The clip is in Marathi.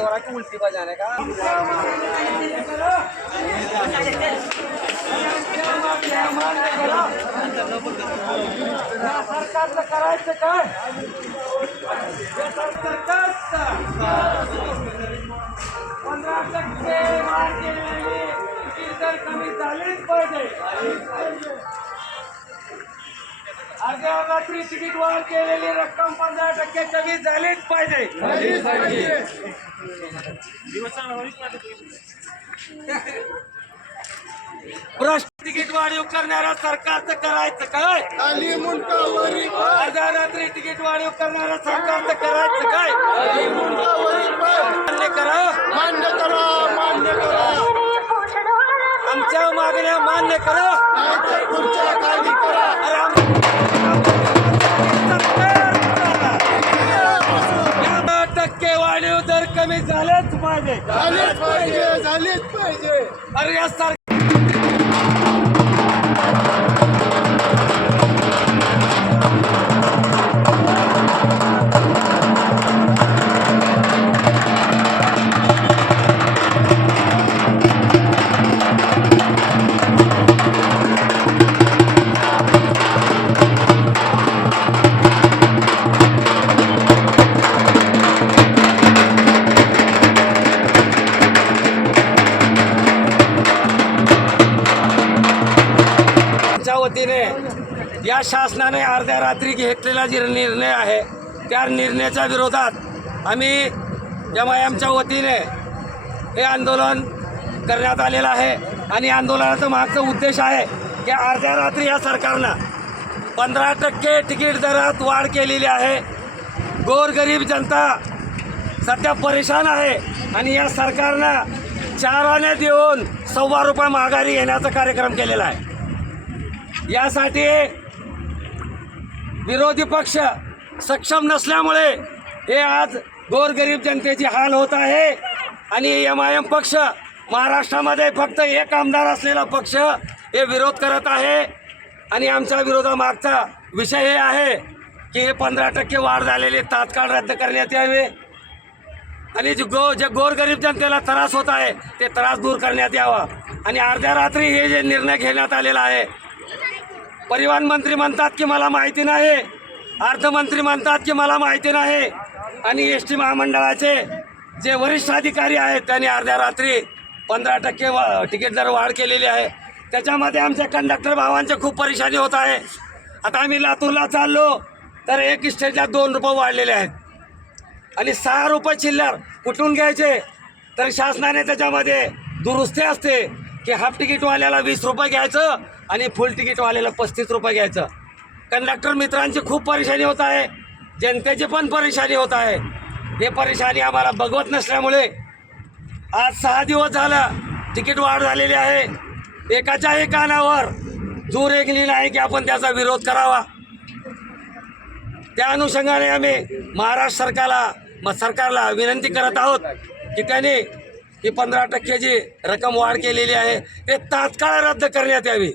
आपको उल्टी बजाने का। सरकारचं करायचं काय सरकारचं पंधरा टक्के कमी झालीच पाहिजे. अर्ध्या तिकीट वाढ केलेली रक्कम पंधरा टक्के कमी झालीच पाहिजे. भ्रष्ट तिकीट वाढीव करणाऱ्या सरकारचं करायचं काय? अर्ध्या रात्री तिकीट वाढीव करणाऱ्या सरकारचं करायचं काय? मान्य करा. मान्य करा मान्य करा. आमच्या मागण्या मान्य करा. वाढीव दर कमी झालेच पाहिजे. झालीच पाहिजे झालीच पाहिजे. अरे या पद्धतीने या शासनाने अर्ध्या रात्री घेतलेला जे निर्णय आहे त्या निर्णयाच्या विरोधात आम्ही एम आय एमच्या वतीने हे आंदोलन करण्यात आलेलं आहे. आणि आंदोलनाचा मागचा उद्देश आहे की अर्ध्या रात्री या सरकारनं पंधरा टक्के तिकीट दरात वाढ केलेली आहे. गोरगरीब जनता सध्या परेशान आहे आणि या सरकारनं चार आणे देऊन सव्वा रुपये माघारी येण्याचा कार्यक्रम केलेला आहे. यासाठी विरोधी पक्ष सक्षम नसल्यामुळे हे आज गोरगरीब जनतेची हाल होत आहे. आणि एम आय एम पक्ष महाराष्ट्रामध्ये फक्त एक आमदार असलेला पक्ष हे विरोध करत आहे. आणि आमच्या विरोधामागचा विषय हे आहे की हे पंधरा टक्के वाढ झालेली तात्काळ रद्द करण्यात यावे. आणि जे गो जे गोरगरीब जनतेला त्रास होत आहे ते त्रास दूर करण्यात यावा. आणि अर्ध्या रात्री हे जे निर्णय घेण्यात आलेला आहे परिवहन मंत्री म्हणतात की मला माहिती नाही. अर्थमंत्री म्हणतात की मला माहिती नाही. आणि एस टी महामंडळाचे जे वरिष्ठ अधिकारी आहेत त्यांनी अर्ध्या रात्री पंधरा टक्के वा तिकीट दर वाढ केलेली आहे. त्याच्यामध्ये आमच्या कंडक्टर भावांचे खूप परेशानी होत आहे. आता आम्ही लातूरला चाललो तर एक स्टेजला दोन रुपये वाढलेले आहेत. आणि सहा रुपये चिल्लर कुठून घ्यायचे? तर शासनाने त्याच्यामध्ये दुरुस्ती असते. की हाफ तिकीटवाल्याला वीस रुपये घ्यायचं आणि फुल तिकीटवाल्याला पस्तीस रुपये घ्यायचं. कंडक्टर मित्रांची खूप परेशानी होत आहे. जनतेची पण परेशानी होत आहे. हे परेशानी आम्हाला बघवत नसल्यामुळे आज सहा दिवस झाला तिकीट वाढ झालेली आहे. एकाच्याही कानावर जोर एकली नाही की आपण त्याचा विरोध करावा. त्या अनुषंगाने आम्ही महाराष्ट्र सरकारला सरकारला विनंती करत आहोत की त्यांनी ही पंधरा टक्क्याची रक्कम वाढ केलेली आहे. ते तात्काळ रद्द करण्यात यावी.